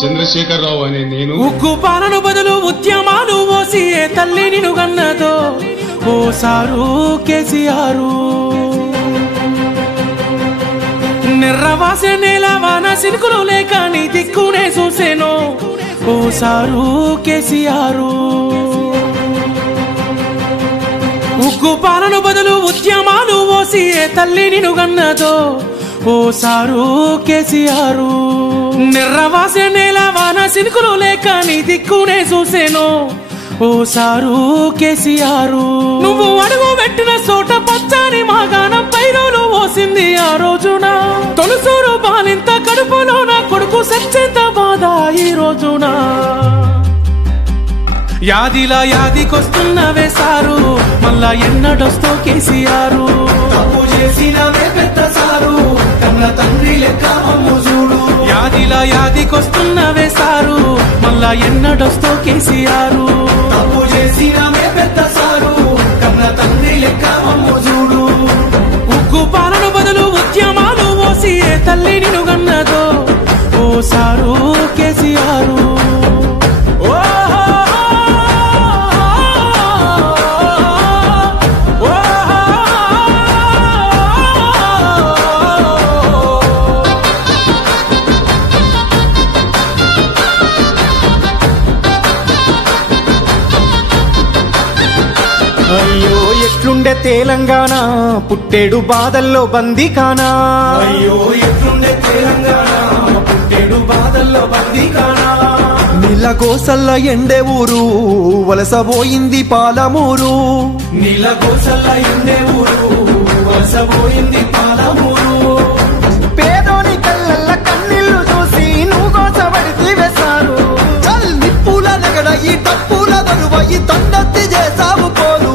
చంద్రశేఖరరావు అనే నేను ఉక్కు పాలన బదులు ఉద్యమాలు ఓసి ఏ తల్లి నిన్ను గన్నదో ఓ సారు కేసీఆర్ నిర్రవాసే నేల వాన సినుకులు లేక నీ దిక్కునే చూసేను ఓ సారు కేసీఆర్ ఉక్కు పాలన బదులు ఉద్యమాలు ఓసి ఏ తల్లి నిన్ను గన్నదో ఓ సారు కేసీఆర్ నిర్రవాసే నేల వాన సినుకులు లేక నీ దిక్కునే చూసేను ఓ సారు కేసీఆర్ నువ్వు అడుగు పెట్టిన చోట పచ్చని మాగాణం పైరులు ఓసింది ఆ రోజున తొలుసూరు బాలింత కడుపులో నా కొడుకు సచ్చేంత బాధ ఈ రోజున యాదిలా యాదికొస్తున్నవే సారు మళ్ళా ఎన్నడొస్తో కేసీఆర్ తప్పు చేసినవే పెద్ద సారు కన్న తండ్రి లెక్క మమ్ము చూడు యాదిలా యాదికొస్తున్నవే సారు మళ్ళా ఎన్నడొస్తో కేసీఆర్ తప్పు చేసినవే పెద్ద సారు కన్న తండ్రి లెక్క మమ్ము చూడు ఉక్కు పాలన బదులు ఉద్యమాలు ఓసి ఏ తల్లి నిన్ను గన్నదో ఓ సారు కేసీఆర్ అయ్యో ఎట్లుండే తెలంగాణ పుట్టేడు బాధల్లో బందీకానా అయ్యో ఎట్లుండే తెలంగాణ పుట్టేడు బాధల్లో బందీకానా నీళ్ళ కోసల్ల ఎండే ఊరు వలసపోయింది పాలమూరు నీళ్ళ కోసల్ల ఎండే ఊరు వలసపోయింది పాలమూరు పేదోని కళ్ళల్ల కన్నీళ్లు చూసి నువ్వు కోసపడితే వేశారు చల్ నిప్పుల నగడ ఈ తప్పుల దరువ ఈ తొండత్తి చేసావు పోరు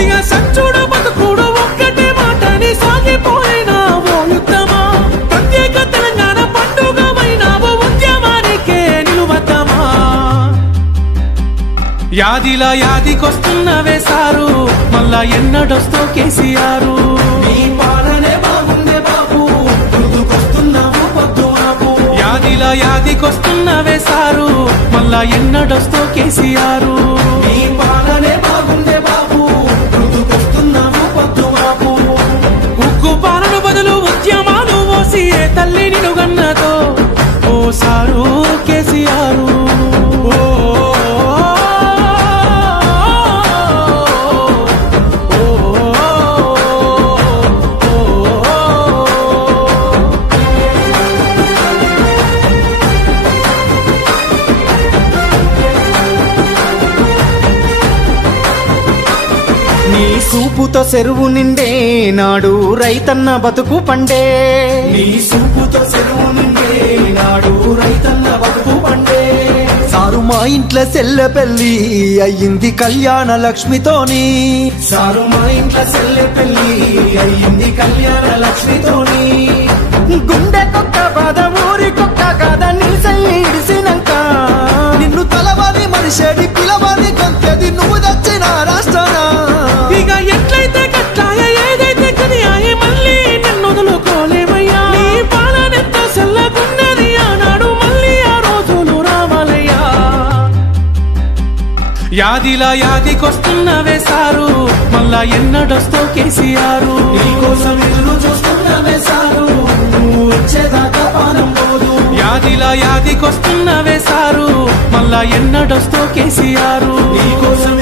ఇక సచ్చుడు బతుకుడు ఒక్కటే మాటని సాగిపోయినా ఓ యుద్ధమా ప్రత్యేక తెలంగాణ పండుగమైనావు ఉద్యమానికే నిలువద్దమా యాదిలా యాదికొస్తున్నవే సారు మళ్ళా ఎన్నడొస్తో కేసీఆర్ నీ పాలనే బాగుందే బాబు గుర్తుకొస్తున్నావు పొద్దు బాబు యాదిలా యాదికొస్తున్నవే సారు మళ్ళా ఎన్నడొస్తో కేసీఆర్ నీ పాలనే బాగుందే బాబు గుర్తుకొస్తున్నావు పొద్దు బాబు ఉక్కు పాలన బదులు ఉద్యమాలు ఓసి ఏ తల్లి నిన్ను గన్నదో ఓ సారు కేసీఆర్ నీ సూపుతో చెరువు నిండే నాడు రైతన్న బతుకు పండే నీ సూపుతో చెరువు నిండే నాడు రైతన్న బతుకు పండే సారు మా ఇంట్లో సెల్లె పెళ్లి అయ్యింది కళ్యాణ లక్ష్మితోని సారు మా ఇంట్లో సెల్లె పెళ్లి అయ్యింది కళ్యాణ లక్ష్మితోని గుండె కొక్క బాధ ఊరి కొక్క కాద నిలిసినాక నిన్ను తలవారి మనిషేడి పిలవారి గొంతేది నువ్వు దచ్చిన రాష్ట్రాన ఇక ఎట్లయితే కట్టాయ ఏదైతే కనియాయి మళ్ళీ నిన్ను వదులుకోలేమయ్యా నీ పాలనెంత సెల్లగున్నది ఆనాడు మళ్ళీ ఆ రోజులు రావాలయ్యా యాదిలా యాదికొస్తున్నవే సారు మళ్ళా ఎన్నడొస్తో కేసీఆర్ నీకోసం ఎదురు చూస్తున్నవే సారు నువ్వు వచ్చేదాకా పానం పోదు యాదిలా యాదికొస్తున్నవే సారు మళ్ళా ఎన్నడొస్తో కేసీఆర్ నీకోసం